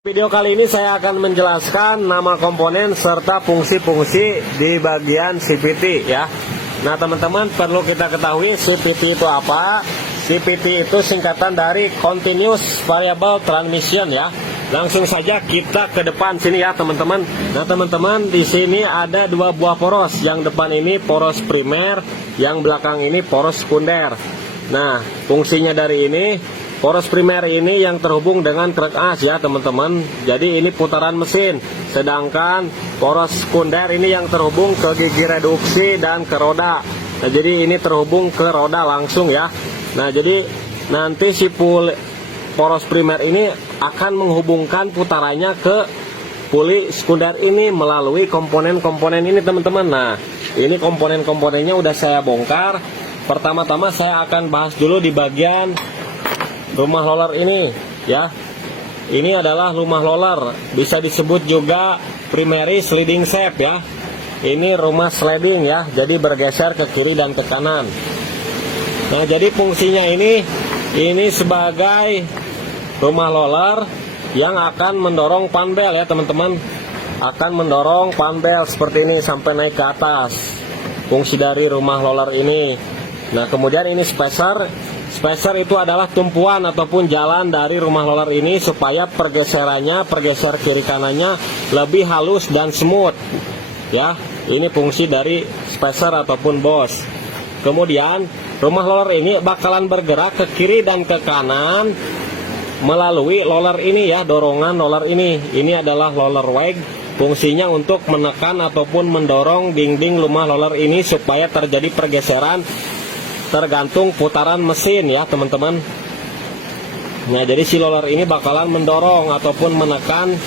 Video kali ini saya akan menjelaskan nama komponen serta fungsi-fungsi di bagian CVT ya. Nah teman-teman, perlu kita ketahui CVT itu apa. CVT itu singkatan dari Continuous Variable Transmission ya. Langsung saja kita ke depan sini ya teman-teman. Nah teman-teman, di sini ada dua buah poros. Yang depan ini poros primer, yang belakang ini poros sekunder. Nah fungsinya dari ini, poros primer ini yang terhubung dengan krek as ya teman-teman. Jadi ini putaran mesin. Sedangkan poros sekunder ini yang terhubung ke gigi reduksi dan ke roda. Nah jadi ini terhubung ke roda langsung ya. Nah jadi nanti si poros primer ini akan menghubungkan putarannya ke puli sekunder ini melalui komponen-komponen ini teman-teman. Nah ini komponen-komponennya udah saya bongkar. Pertama-tama saya akan bahas dulu di bagian rumah roller ini ya. Ini adalah rumah roller, bisa disebut juga primary sliding shaft ya. Ini rumah sliding ya, jadi bergeser ke kiri dan ke kanan. Nah jadi fungsinya ini sebagai rumah roller yang akan mendorong panbel ya teman-teman. Akan mendorong panbel seperti ini sampai naik ke atas. Fungsi dari rumah roller ini. Nah kemudian ini spacer. Spacer itu adalah tumpuan ataupun jalan dari rumah roller ini supaya pergeser kiri kanannya lebih halus dan smooth ya. Ini fungsi dari spacer ataupun bos. Kemudian rumah roller ini bakalan bergerak ke kiri dan ke kanan melalui roller ini ya, dorongan roller ini. Ini adalah roller wheel. Fungsinya untuk menekan ataupun mendorong dinding rumah roller ini supaya terjadi pergeseran tergantung putaran mesin ya teman-teman. Nah jadi si roller ini bakalan mendorong ataupun menekan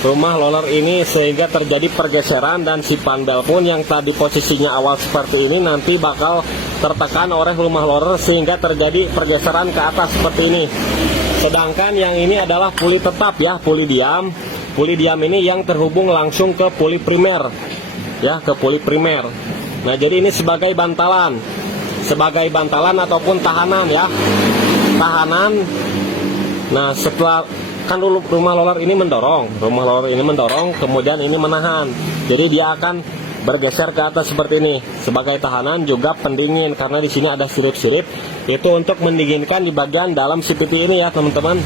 rumah roller ini sehingga terjadi pergeseran, dan si panbel pun yang tadi posisinya awal seperti ini nanti bakal tertekan oleh rumah roller sehingga terjadi pergeseran ke atas seperti ini. Sedangkan yang ini adalah puli tetap ya, puli diam. Puli diam ini yang terhubung langsung ke puli primer ya, ke puli primer. Nah jadi ini sebagai bantalan ataupun tahanan ya, tahanan. Nah setelah kan rumah roller ini mendorong, kemudian ini menahan, jadi dia akan bergeser ke atas seperti ini sebagai tahanan juga pendingin, karena di sini ada sirip-sirip itu untuk mendinginkan di bagian dalam CVT ini ya teman-teman.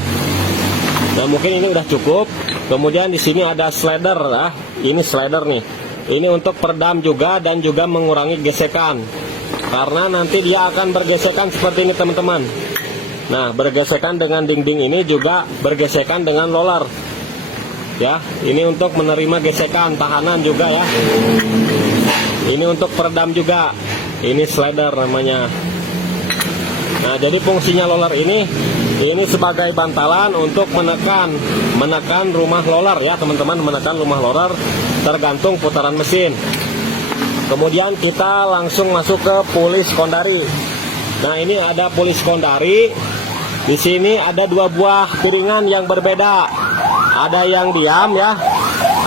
Nah mungkin ini udah cukup. Kemudian di sini ada slider lah, ini slider nih, ini untuk peredam juga dan juga mengurangi gesekan. Karena nanti dia akan bergesekan seperti ini teman-teman. Nah bergesekan dengan dinding ini juga bergesekan dengan roller ya. Ini untuk menerima gesekan, tahanan juga ya. Ini untuk peredam juga. Ini slider namanya. Nah jadi fungsinya roller ini sebagai bantalan untuk menekan rumah roller ya teman-teman, menekan rumah roller tergantung putaran mesin. Kemudian kita langsung masuk ke puli sekondari. Nah ini ada puli sekondari. Di sini ada dua buah piringan yang berbeda. Ada yang diam ya,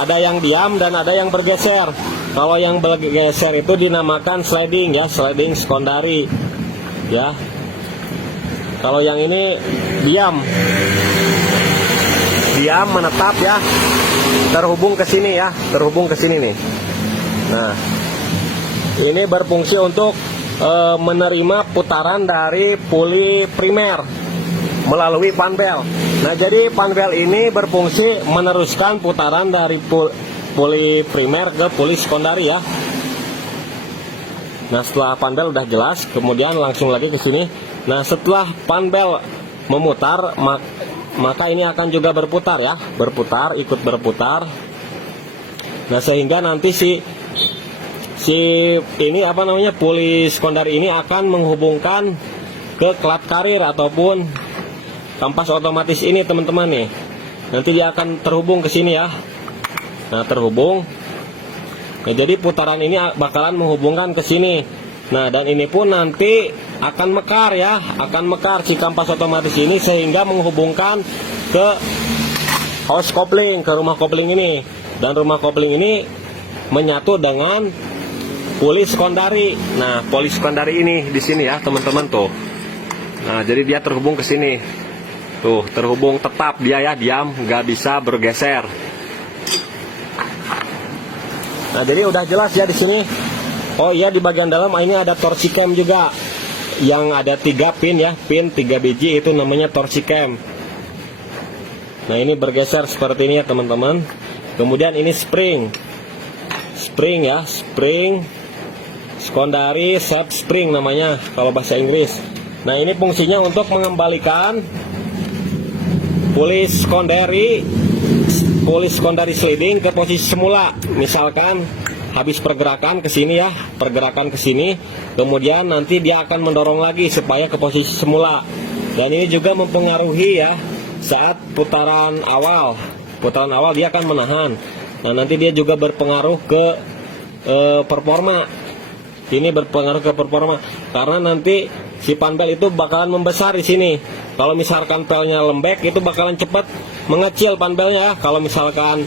ada yang diam dan ada yang bergeser. Kalau yang bergeser itu dinamakan sliding ya, sliding sekondari ya. Kalau yang ini diam menetap ya, terhubung ke sini ya, terhubung ke sini nih. Nah ini berfungsi untuk menerima putaran dari puli primer melalui panbel. Nah jadi panbel ini berfungsi meneruskan putaran dari puli primer ke puli sekondari ya. Nah setelah panbel udah jelas, kemudian langsung lagi ke sini. Nah setelah panbel memutar, maka ini akan juga berputar ya, ikut berputar. Nah sehingga nanti si ini puli sekondari ini akan menghubungkan ke klat karir ataupun kampas otomatis ini teman-teman nih. Nanti dia akan terhubung ke sini ya. Nah terhubung. Nah, jadi putaran ini bakalan menghubungkan ke sini. Nah dan ini pun nanti akan mekar ya, si kampas otomatis ini sehingga menghubungkan ke house coupling, ke rumah coupling ini. Dan rumah coupling ini menyatu dengan puli sekondari. Nah, puli sekondari ini di sini ya, teman-teman tuh. Nah, jadi dia terhubung ke sini. Tuh, terhubung tetap dia ya, diam, nggak bisa bergeser. Nah, jadi udah jelas ya di sini. Oh iya, di bagian dalam ini ada torsi cam juga. Yang ada 3 pin ya, pin 3 biji itu namanya torsi cam. Nah, ini bergeser seperti ini ya teman-teman. Kemudian ini spring ya, spring secondary set spring namanya kalau bahasa Inggris. Nah, ini fungsinya untuk mengembalikan puli secondary sliding ke posisi semula. Misalkan habis pergerakan ke sini ya, pergerakan ke sini, kemudian nanti dia akan mendorong lagi supaya ke posisi semula. Dan ini juga mempengaruhi ya, saat putaran awal dia akan menahan. Nah, nanti dia juga berpengaruh ke performa. Ini berpengaruh ke performa karena nanti si panbel itu bakalan membesar di sini. Kalau misalkan pelnya lembek itu bakalan cepat mengecil panbelnya. Kalau misalkan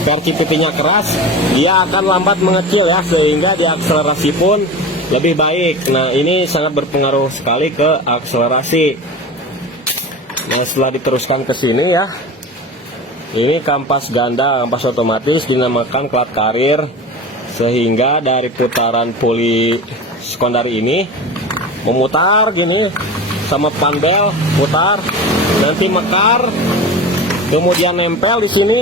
CPT-nya keras, dia akan lambat mengecil ya, sehingga di akselerasi pun lebih baik. Nah, ini sangat berpengaruh sekali ke akselerasi. Nah, setelah diteruskan ke sini ya, ini kampas ganda, kampas otomatis dinamakan klat karir, sehingga dari putaran puli sekondari ini memutar gini sama panbel, putar, nanti mekar, kemudian nempel di sini,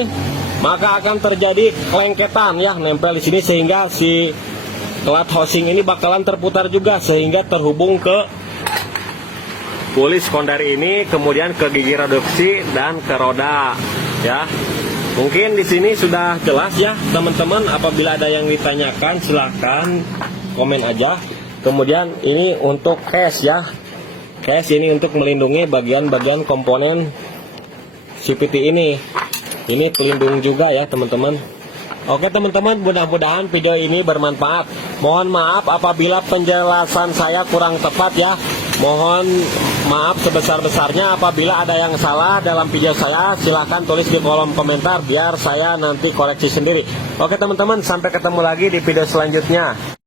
maka akan terjadi kelengketan ya, nempel di sini sehingga si klat housing ini bakalan terputar juga sehingga terhubung ke puli sekondari ini, kemudian ke gigi reduksi dan ke roda ya. Mungkin di sini sudah jelas ya teman-teman. Apabila ada yang ditanyakan silahkan komen aja. Kemudian ini untuk case ya, case ini untuk melindungi bagian-bagian komponen CPT ini pelindung juga ya teman-teman. Oke teman-teman, mudah-mudahan video ini bermanfaat. Mohon maaf apabila penjelasan saya kurang tepat ya. Mohon maaf sebesar-besarnya. Apabila ada yang salah dalam video saya, silahkan tulis di kolom komentar biar saya nanti koreksi sendiri. Oke teman-teman, sampai ketemu lagi di video selanjutnya.